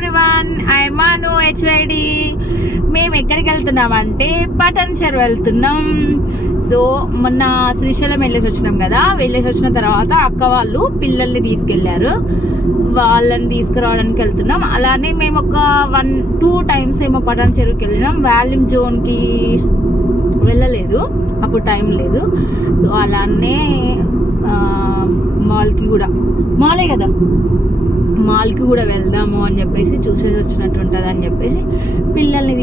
Everyone, I మాను HYD. మేము ఎక్కడికి వెళ్తున్నామంటే పటాన్ చెరువు వెళ్తున్నాం. సో మొన్న శ్రీశైలం వెళ్ళేసి వచ్చినాం కదా. వెళ్ళేసి వచ్చిన తర్వాత అక్క వాళ్ళు పిల్లల్ని తీసుకెళ్లారు. వాళ్ళని తీసుకురావడానికి వెళ్తున్నాం. అలానే మేము ఒక 1-2 టైమ్స్ ఏమో పటాన్ చెరువుకి వెళ్ళినాం. వాల్యూమ్ జోన్కి వెళ్ళలేదు, అప్పుడు టైం లేదు. సో అలానే మాల్కి కూడా, మాలే కదా, మాల్కి కూడా వెళ్దాము అని చెప్పేసి చూసేసి వచ్చినట్టు ఉంటుంది అని చెప్పేసి పిల్లల్ని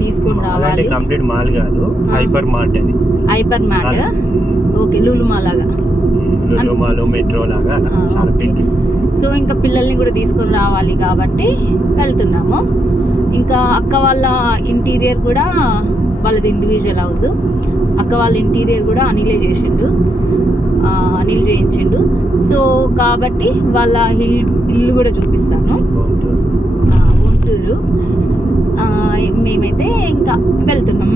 తీసుకొని రావాలి. కంప్లీట్ మాల్ కాదు, హైపర్ మార్ట్. అది hyper mart. Okay, Lulu mall లాగా, లూలు మాల్, మెట్రో లాగా చాలా బిగ్. సో ఇంకా పిల్లల్ని కూడా తీసుకొని రావాలి కాబట్టి వెళ్తున్నాము. ఇంకా అక్క వాళ్ళ ఇంటీరియర్ కూడా, వాళ్ళది ఇండివిజువల్ హౌస్. అక్క వాళ్ళ ఇంటీరియర్ కూడా అనిల్ చేయించిండు. సో కాబట్టి వాళ్ళ ఇల్లు కూడా చూపిస్తాను, గుంటూరు. మేమైతే ఇంకా వెళ్తున్నాం.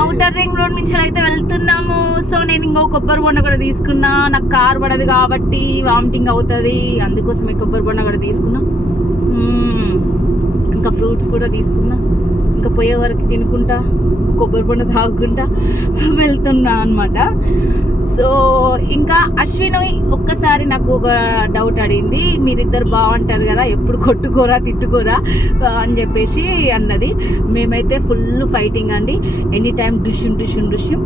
ఔటర్ రింగ్ రోడ్ నుంచి అయితే వెళ్తున్నాము. సో నేను ఇంకో కొబ్బరి బొండ కూడా తీసుకున్నా. నాకు కార్ పడదు కాబట్టి వామిటింగ్ అవుతుంది, అందుకోసమే కొబ్బరి బొండ కూడా తీసుకున్నా. ఇంకా ఫ్రూట్స్ కూడా తీసుకున్నా. ఇంకా పోయే వరకు తినుకుంటా, కొబ్బరి బొండ తాగుకుంటా వెళ్తున్నా అనమాట. సో ఇంకా అశ్విని ఒక్కసారి నాకు ఒక డౌట్ అడిగింది, మీరిద్దరు బాగుంటారు కదా, ఎప్పుడు కొట్టుకోరా తిట్టుకోరా అని చెప్పేసి అన్నది. మేమైతే ఫుల్ ఫైటింగ్ అండి, ఎనీ టైం డుష్యం.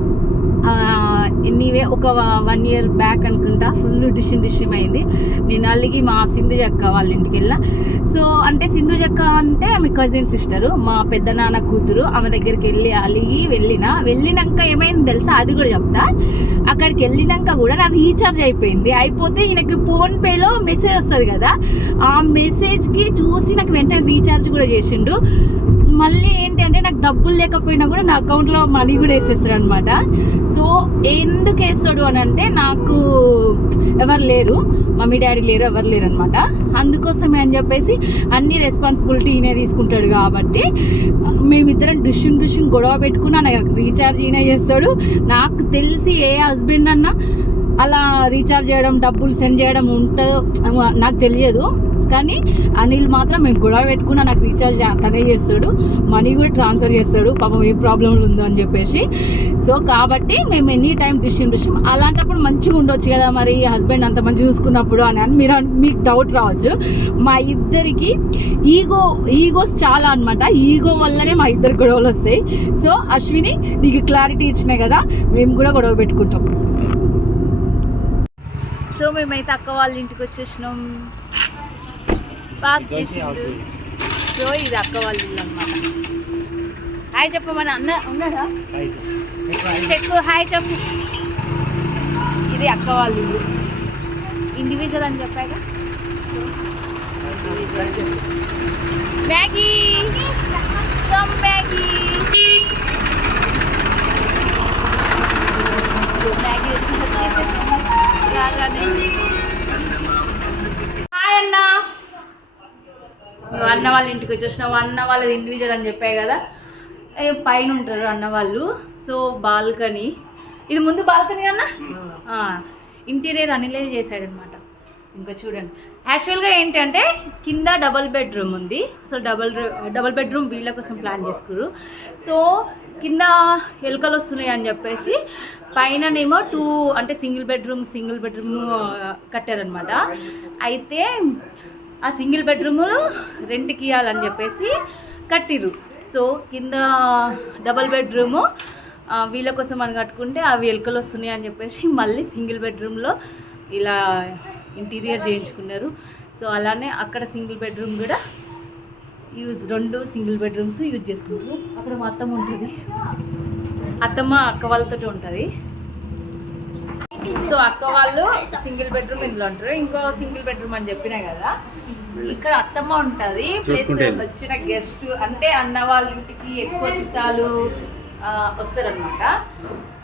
ఎనీవే ఒక 1 year బ్యాక్ అనుకుంటా ఫుల్ డిషిం అయింది. నేను అలిగి మా సింధు జక్క వాళ్ళ ఇంటికి వెళ్ళిన. సో అంటే సింధు జక్క అంటే ఆమె కజిన్ సిస్టరు, మా పెద్ద నాన్న కూతురు. ఆమె దగ్గరికి వెళ్ళి అలిగి వెళ్ళినాక ఏమైంది తెలుసా, అది కూడా చెప్తా. అక్కడికి వెళ్ళినాక కూడా నా రీఛార్జ్ అయిపోతే ఈయనకి ఫోన్పేలో మెసేజ్ వస్తుంది కదా, ఆ మెసేజ్కి చూసి నాకు వెంటనే రీఛార్జ్ కూడా చేసిండు. మళ్ళీ ఏంటి అంటే నాకు డబ్బులు లేకపోయినా కూడా నా అకౌంట్లో మనీ కూడా వేసేస్తాడు అనమాట. సో ఎందుకు వేస్తాడు అని అంటే, నాకు ఎవరు లేరు, మమ్మీ డాడీ లేరు, ఎవరు లేరు అనమాట. అందుకోసమే అని చెప్పేసి అన్ని రెస్పాన్సిబిలిటీ ఈయనే తీసుకుంటాడు కాబట్టి మేమిద్దరం డుష్యం గొడవ పెట్టుకున్నా. నాకు రీఛార్జ్ ఈయనే చేస్తాడు. నాకు తెలిసి ఏ హస్బెండ్ అన్నా అలా రీఛార్జ్ చేయడం, డబ్బులు సెండ్ చేయడం ఉంటుందో నాకు తెలియదు. కానీ అనిల్ మాత్రం మేము గొడవ పెట్టుకున్నా నాకు రీఛార్జ్ తనే చేస్తాడు, మనీ కూడా ట్రాన్స్ఫర్ చేస్తాడు, పాపం ఏ ప్రాబ్లం ఉందో అని చెప్పేసి. సో కాబట్టి మేము ఎనీ టైం డుష్యం. అలాంటప్పుడు మంచిగా ఉండొచ్చు కదా మరి, హస్బెండ్ అంత మంచిగా చూసుకున్నప్పుడు అని మీకు డౌట్ రావచ్చు. మా ఇద్దరికి ఈగోస్ చాలా అనమాట. ఈగో వల్లనే మా ఇద్దరు గొడవలు వస్తాయి. సో అశ్విని, నీకు క్లారిటీ ఇచ్చినాయి కదా, మేము కూడా గొడవ పెట్టుకుంటాం. సో మేమైతే అక్క వాళ్ళ ఇంటికి వచ్చేసినాం, పార్క్ చేసిండు. సో ఇది అక్క వాళ్ళ ఇల్లు అనమాట. హాయ్ చెప్పమని అన్న ఉన్నాడా, చెక్కు హాయ్ చెప్పు. ఇది అక్క వాళ్ళ ఇల్లు, ఇండివిజువల్ అని చెప్పాక. సో మ్యాగీ హాయ్ అన్న. అన్న వాళ్ళ ఇంటికి వచ్చేసినాం. అన్న వాళ్ళది ఇండివిజువల్ అని చెప్పాయి కదా, పైన ఉంటారు అన్న వాళ్ళు. సో బాల్కనీ, ఇది ముందు బాల్కనీ అన్న. ఇంటీరియర్ అనిలే చేశాడనమాట. ఇంకా చూడండి, యాక్చువల్గా ఏంటంటే కింద డబల్ బెడ్రూమ్ ఉంది. అసలు డబల్ బెడ్రూమ్ వీళ్ళ కోసం ప్లాన్ చేసుకురు. సో కింద ఎలుకలు వస్తున్నాయి అని చెప్పేసి పైననేమో 2 అంటే సింగిల్ బెడ్రూమ్ కట్టారనమాట. అయితే ఆ సింగిల్ బెడ్రూములు రెంట్కి ఇవ్వాలని చెప్పేసి కట్టిర్రు. సో కింద డబల్ బెడ్రూము వీళ్ళ కోసం అని కట్టుకుంటే అవి ఎలుకలు వస్తున్నాయి అని చెప్పేసి మళ్ళీ సింగిల్ బెడ్రూమ్లో ఇలా ఇంటీరియర్ చేయించుకున్నారు. సో అలానే అక్కడ సింగిల్ బెడ్రూమ్ కూడా 2 సింగిల్ బెడ్రూమ్స్ యూజ్ చేసుకుంటారు. అక్కడ మా అత్తమ్మ ఉంటుంది, అత్తమ్మ అక్క వాళ్ళతో ఉంటుంది. సో అక్క వాళ్ళు సింగిల్ బెడ్రూమ్ ఇందులో ఉంటారు. ఇంకో సింగిల్ బెడ్రూమ్ అని చెప్పినా కదా, ఇక్కడ అత్తమ్మ ఉంటుంది. ప్లస్ వచ్చిన గెస్ట్ అంటే అన్న వాళ్ళ ఇంటికి ఎక్కువ చుట్టాలు వస్తారనమాట.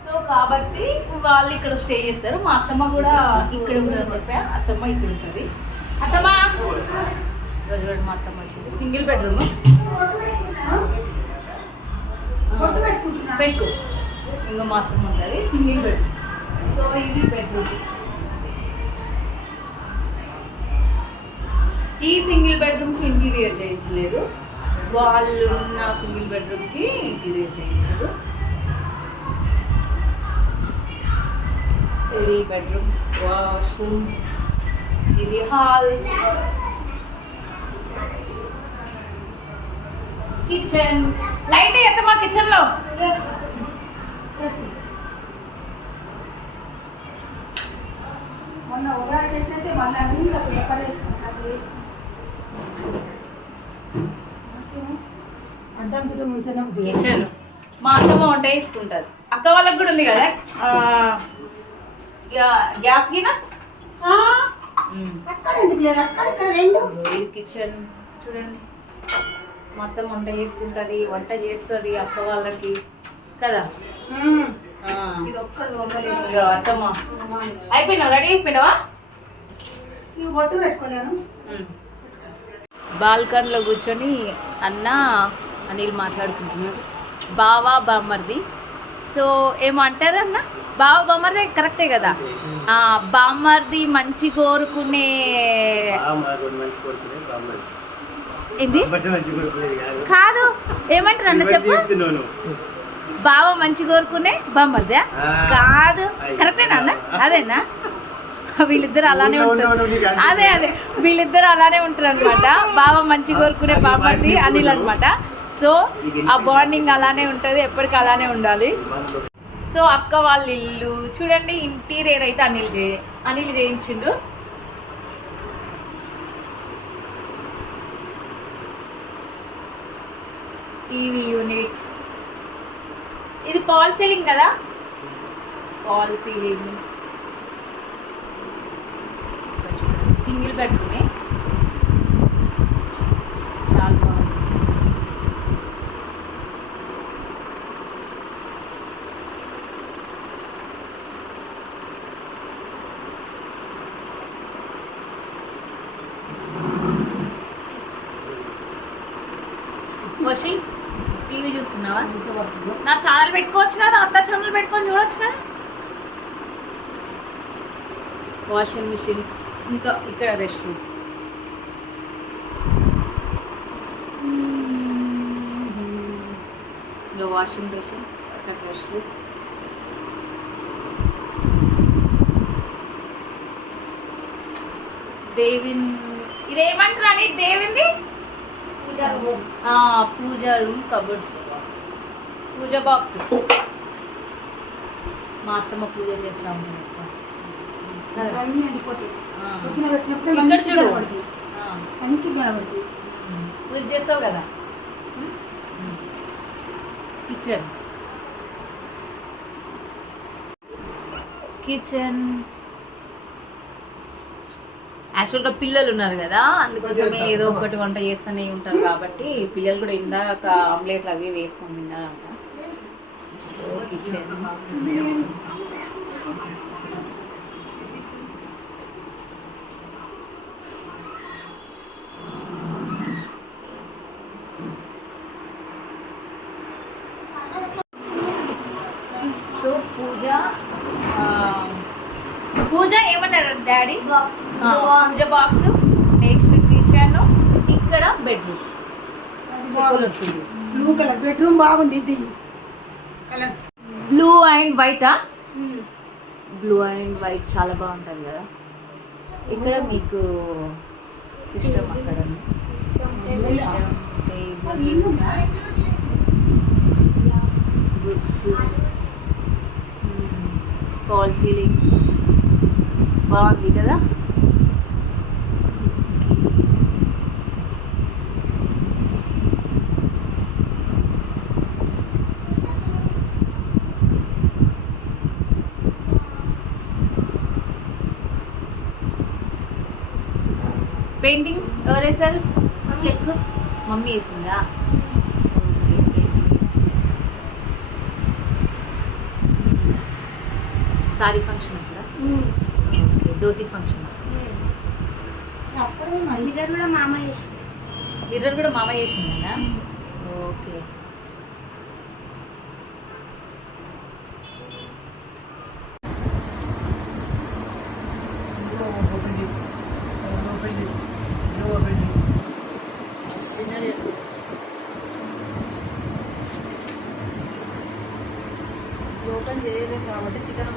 సో కాబట్టి వాళ్ళు ఇక్కడ స్టే చేస్తారు. మా అత్తమ్మ కూడా ఇక్కడ ఉంటుంది అని చెప్పా, అత్తమ్మ ఇక్కడ ఉంటుంది. అత్తమ్మ చూడండి, మా అత్తమ్మ వచ్చింది. సింగిల్ బెడ్రూమ్ పెట్టుకో, ఇంకా మా అత్తమ్మ ఉంటుంది సింగిల్ బెడ్రూమ్. సో ఇది బెడ్రూమ్. ఈ సింగిల్ బెడ్రూమ్కి ఇంటీరియర్ చేయించలేదు, వాళ్ళు ఉన్న సింగిల్ బెడ్రూమ్కి ఇంటీరియర్ చేయించారు. ఇది బెడ్రూమ్, వాష్రూమ్, ఇది హాల్, కిచెన్. లైట్ ఎత్తమా కిచెన్లో. మొన్న ఉగాది అయితే మళ్ళీ అన్ని పేపర్ అడ్డం తిరిగి ముంచడం కిచెన్ మా అత్తమ్మ వంట వేసుకుంటుంది. అక్క వాళ్ళకి కూడా ఉంది కదా గ్యాస్ గిన. అక్కడ ఎందుకు లేదు, అక్కడ ఇక్కడ రెండు. ఇది కిచెన్ చూడండి, మొత్తం వంట చేసుకుంటుంది, వంట చేస్తుంది అక్క వాళ్ళకి కదా. ఇది ఒక్కడు ఇక అత్తమ్మ అయిపోయినావు, రెడీ అయిపోయినావా? ఇవి బొట్టు పెట్టుకున్నాను. బాల్కనీలో కూర్చొని అన్న అనిల్ మాట్లాడుకుంటున్నాడు. బావా బామ్మర్ది. సో ఏమో అంటారు అన్న, బావ బామ్మర్ది కరెక్టే కదా. బామ్మర్ది మంచి కోరుకునే ఏంది కాదు, ఏమంటారు అన్న చెప్పు. బావ మంచి కోరుకునే బామ్మర్దా కాదు, కరెక్టేనా అన్న? అదేనా? వీళ్ళిద్దరు అలానే ఉంటారు. అదే వీళ్ళిద్దరు అలానే ఉంటారు అనమాట. బావ మంచి కోరుకునే బామ్మర్ది అనిల్ అనమాట. సో ఆ బాండింగ్ అలానే ఉంటుంది, ఎప్పటికీ అలానే ఉండాలి. సో అక్క వాళ్ళ ఇల్లు చూడండి, ఇంటీరియర్ అయితే అనిల్ చేయించిండు. టీవీ యూనిట్, ఇది పాల్ సీలింగ్ కదా, పాల్ సీలింగ్. సింగిల్ బెడ్రూమే, చాలా బాగుంది. వర్షి టీవీ చూస్తున్నావా? నా ఛానల్ పెట్టుకోవచ్చు కదా, అత్త ఛానల్ పెట్టుకొని చూడొచ్చు కదా. వాషింగ్ మిషన్, ఇంకా ఇక్కడ రెస్ట్ రూమ్. ఇంకా వాషింగ్ మిషన్, అక్కడ రెస్ట్ రూమ్. దేవిన్ ఇదేమంటారు అని దేవింది పూజా రూమ్, కబోర్డ్స్, పూజ బాక్స్. మా అత్తమ్మ పూజ చేస్తా ఉంటాను. ఇక్కడ చూడు మంచిగా కనబడుతుంది. పూజ చేస్తావు కదా. కిచెన్ యాక్చువల్గా పిల్లలు ఉన్నారు కదా, అందుకోసమే ఏదో ఒకటి వంట చేస్తూనే ఉంటారు కాబట్టి పిల్లలు కూడా ఇందాక ఆమ్లెట్లు అవి వేసుకొని తిన్నారంట. సో కిచెన్, సో పూజ ఏమన్నారు daddy? Puja box. Next kitchen, ఇక్కడ బెడ్రూమ్. బ్లూ కలర్ బెడ్రూమ్ బాగుంది. ఇది కలర్స్ బ్లూ అండ్ వైటా? బ్లూ అండ్ వైట్ చాలా బాగుంటుంది కదా. ఇక్కడ మీకు సిస్టమ్, అక్కడ system, table, books, fall ceiling బాగుంది కదా. పెయింటింగ్ ఎవరు వేశారు? చెక్ మమ్మీ వేసిందా? సారీ ఫంక్షన్ అక్కడ. Okay, dhoti function. మిర్రర్ కూడా మామ చేసింది. మిర్రర్ కూడా మామ చేసిందా? ఓకే. No, చేస్తుంది. ఓపెన్ చేయలేదు కాబట్టి చికెన్